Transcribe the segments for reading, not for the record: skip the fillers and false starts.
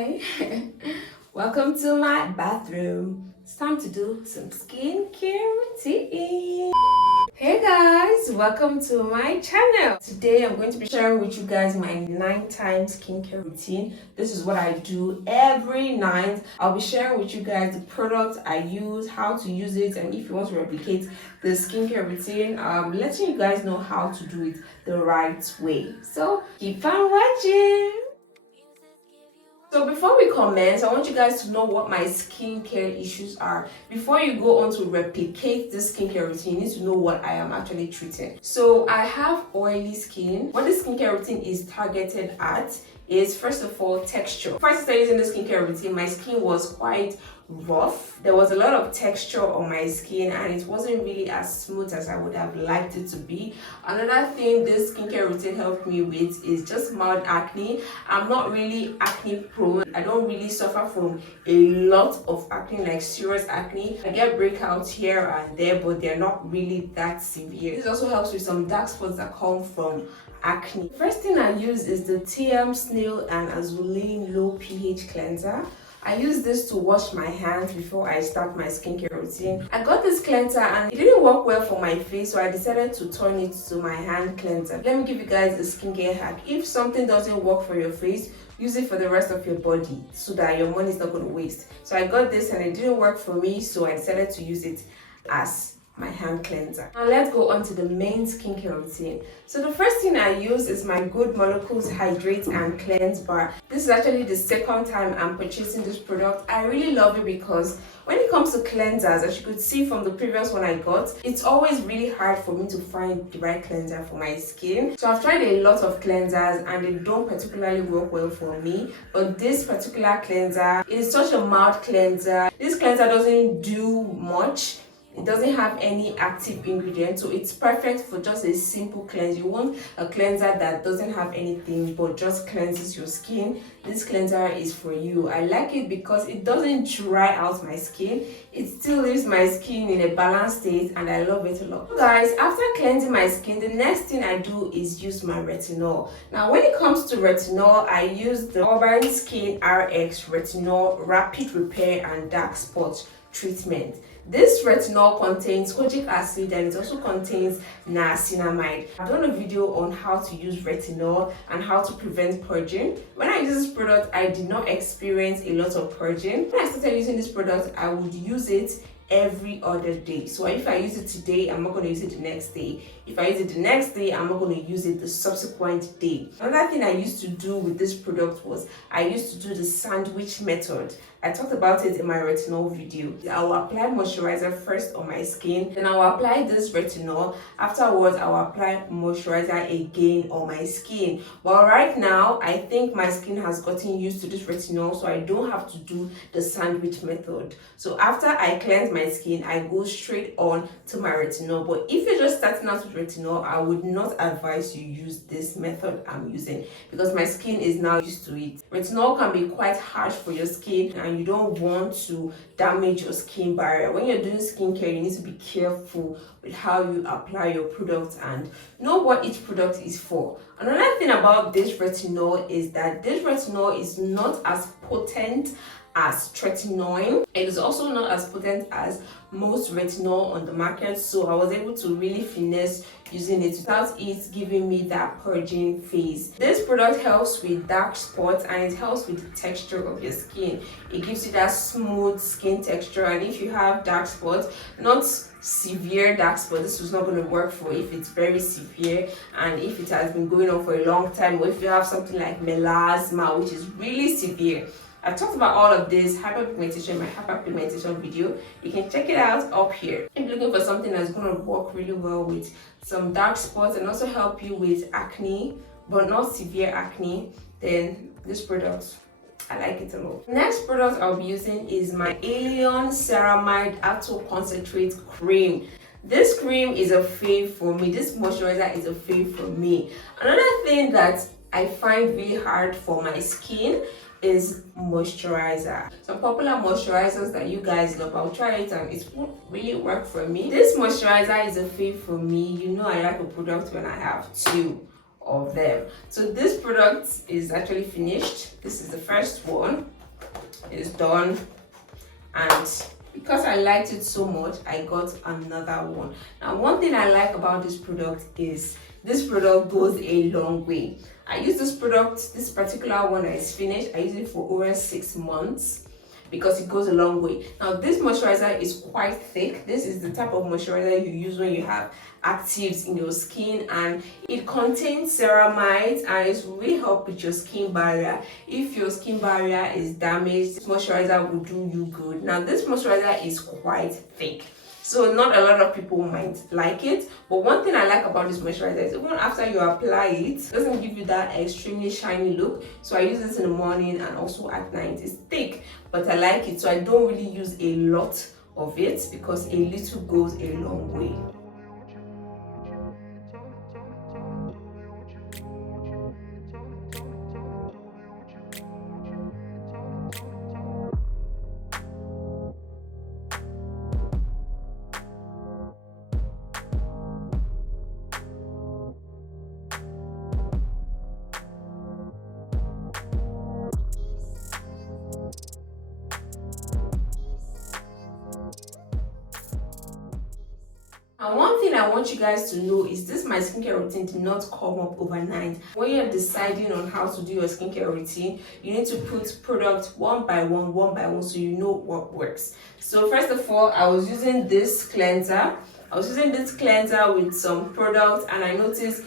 Hi, welcome to my bathroom. It's time to do some skincare routine. Hey guys, welcome to my channel. Today I'm going to be sharing with you guys my 9-time skincare routine. This is what I do every night. I'll be sharing with you guys the products I use, how to use it, and if you want to replicate the skincare routine, letting you guys know how to do it the right way. So keep on watching. So before we commence, I want you guys to know what my skincare issues are. Before you go on to replicate this skincare routine, you need to know what I am actually treating. So I have oily skin. What this skincare routine is targeted at is, first of all, texture. Before I started using the skincare routine, my skin was quite rough. There was a lot of texture on my skin and it wasn't really as smooth as I would have liked it to be. Another thing this skincare routine helped me with is just mild acne. I'm not really acne prone. I don't really suffer from a lot of acne, like serious acne. I get breakouts here and there, but they're not really that severe. This also helps with some dark spots that come from acne. First thing I use is the TM Snail and Azulene Low pH Cleanser. I use this to wash my hands before I start my skincare routine. I got this cleanser and it didn't work well for my face, so I decided to turn it to my hand cleanser. Let me give you guys a skincare hack. If something doesn't work for your face, use it for the rest of your body so that your money is not going to waste. So I got this and it didn't work for me, so I decided to use it as my hand cleanser. Now let's go on to the main skincare routine. So the first thing I use is my Good Molecules Hydrate and Cleanse Bar. This is actually the second time I'm purchasing this product. I really love it because when it comes to cleansers, as you could see from the previous one I got, it's always really hard for me to find the right cleanser for my skin. So I've tried a lot of cleansers and they don't particularly work well for me, but this particular cleanser is such a mild cleanser. This cleanser doesn't do much. It doesn't have any active ingredients, so it's perfect for just a simple cleanse. You want a cleanser that doesn't have anything but just cleanses your skin. This cleanser is for you. I like it because it doesn't dry out my skin. It still leaves my skin in a balanced state and I love it a lot. So guys, after cleansing my skin, the next thing I do is use my retinol. Now when it comes to retinol, I use the Urban Skin RX Retinol Rapid Repair and Dark Spot Treatment. This retinol contains kojic acid and it also contains niacinamide. I've done a video on how to use retinol and how to prevent purging. When I use this product, I did not experience a lot of purging. When I started using this product, I would use it every other day. So if I use it today, I'm not going to use it the next day. If I use it the next day, I'm not going to use it the subsequent day. Another thing I used to do with this product was I used to do the sandwich method. I talked about it in my retinol video. I will apply moisturizer first on my skin, then I will apply this retinol. Afterwards, I will apply moisturizer again on my skin. But right now, I think my skin has gotten used to this retinol, so I don't have to do the sandwich method. So after I cleanse my skin, I go straight on to my retinol. But if you're just starting out with retinol, I would not advise you use this method I'm using because my skin is now used to it. Retinol can be quite harsh for your skin and you don't want to damage your skin barrier. When you're doing skincare, you need to be careful with how you apply your products and know what each product is for. Another thing about this retinol is that this retinol is not as potent as tretinoin. It is also not as potent as most retinol on the market, so I was able to really finesse using it without it giving me that purging phase. This product helps with dark spots and it helps with the texture of your skin. It gives you that smooth skin texture, and if you have dark spots, not severe dark spots, this is not going to work for if it's very severe and if it has been going on for a long time, or if you have something like melasma, which is really severe. I talked about all of this hyperpigmentation in my hyperpigmentation video. You can check it out up here. If you're looking for something that's going to work really well with some dark spots and also help you with acne, but not severe acne, then this product, I like it a lot. Next product I'll be using is my ILLIYOON Ceramide Atoll Concentrate Cream. This cream is a fave for me. This moisturizer is a fave for me. Another thing that I find really hard for my skin is moisturizer. Some popular moisturizers that you guys love, I'll try it and it won't really work for me. This moisturizer is a fave for me. You know I like a product when I have two of them. So this product is actually finished. This is the first one. It's done, and because I liked it so much, I got another one. Now, one thing I like about this product is this product goes a long way. I use this product, this particular one that is finished, I use it for over 6 months because it goes a long way. Now, this moisturizer is quite thick. This is the type of moisturizer you use when you have actives in your skin, and it contains ceramide, and it really help with your skin barrier. If your skin barrier is damaged, this moisturizer will do you good. Now, this moisturizer is quite thick, so not a lot of people might like it, but one thing I like about this moisturizer is even after you apply it, it doesn't give you that extremely shiny look. So I use this in the morning and also at night. It's thick, but I like it, so I don't really use a lot of it because a little goes a long way. And one thing I want you guys to know is this: my skincare routine did not come up overnight. When you're deciding on how to do your skincare routine, you need to put products one by one, so you know what works. So first of all, I was using this cleanser. With some products, and I noticed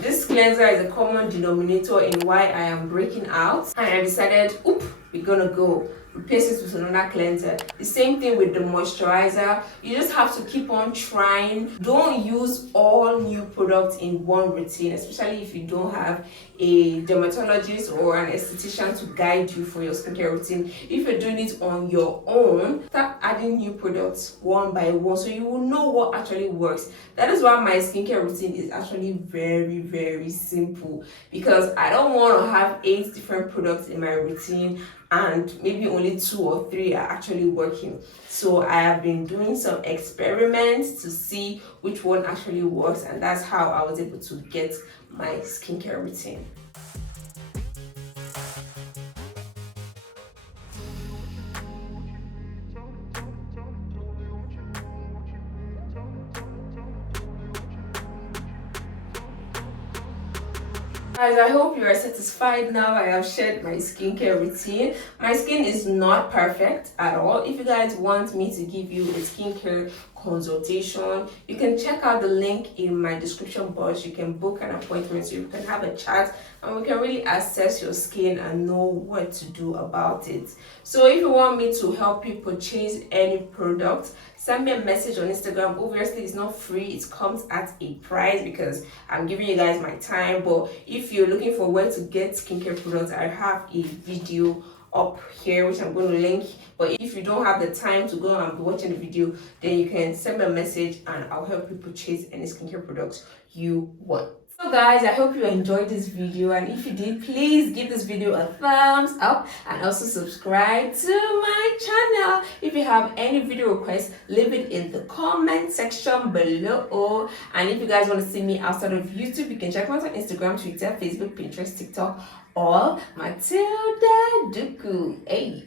this cleanser is a common denominator in why I am breaking out, and I decided, we're gonna go replace it with another cleanser. The same thing with the moisturizer. You just have to keep on trying. Don't use all new products in one routine, especially if you don't have a dermatologist or an esthetician to guide you for your skincare routine. If you're doing it on your own, start adding new products one by one so you will know what actually works. That is why my skincare routine is actually very, very simple, because I don't want to have 8 different products in my routine and maybe only 2 or 3 are actually working. So I have been doing some experiments to see which one actually works, and that's how I was able to get my skincare routine. Guys, I hope you are satisfied now. I have shared my skincare routine. My skin is not perfect at all. If you guys want me to give you a skincare consultation, you can check out the link in my description box. You can book an appointment so you can have a chat and we can really assess your skin and know what to do about it. So if you want me to help you purchase any product, send me a message on Instagram. Obviously, it's not free. It comes at a price because I'm giving you guys my time. But if you're looking for where to get skincare products, I have a video up here which I'm going to link. But if you don't have the time to go and be watching the video, then you can send me a message and I'll help you purchase any skincare products you want. So guys, I hope you enjoyed this video, and if you did, please give this video a thumbs up and also subscribe to my channel. If you have any video requests, leave it in the comment section below. And if you guys want to see me outside of YouTube, you can check me out on Instagram, Twitter, Facebook, Pinterest, TikTok, or Mathildaduku. Hey.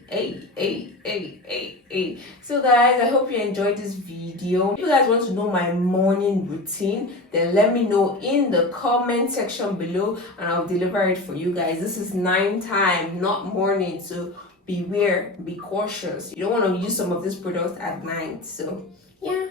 So guys, I hope you enjoyed this video. If you guys want to know my morning routine, then let me know in the comment section below and I'll deliver it for you guys. This is 9 time, not morning, so beware, be cautious. You don't want to use some of these products at night. So yeah.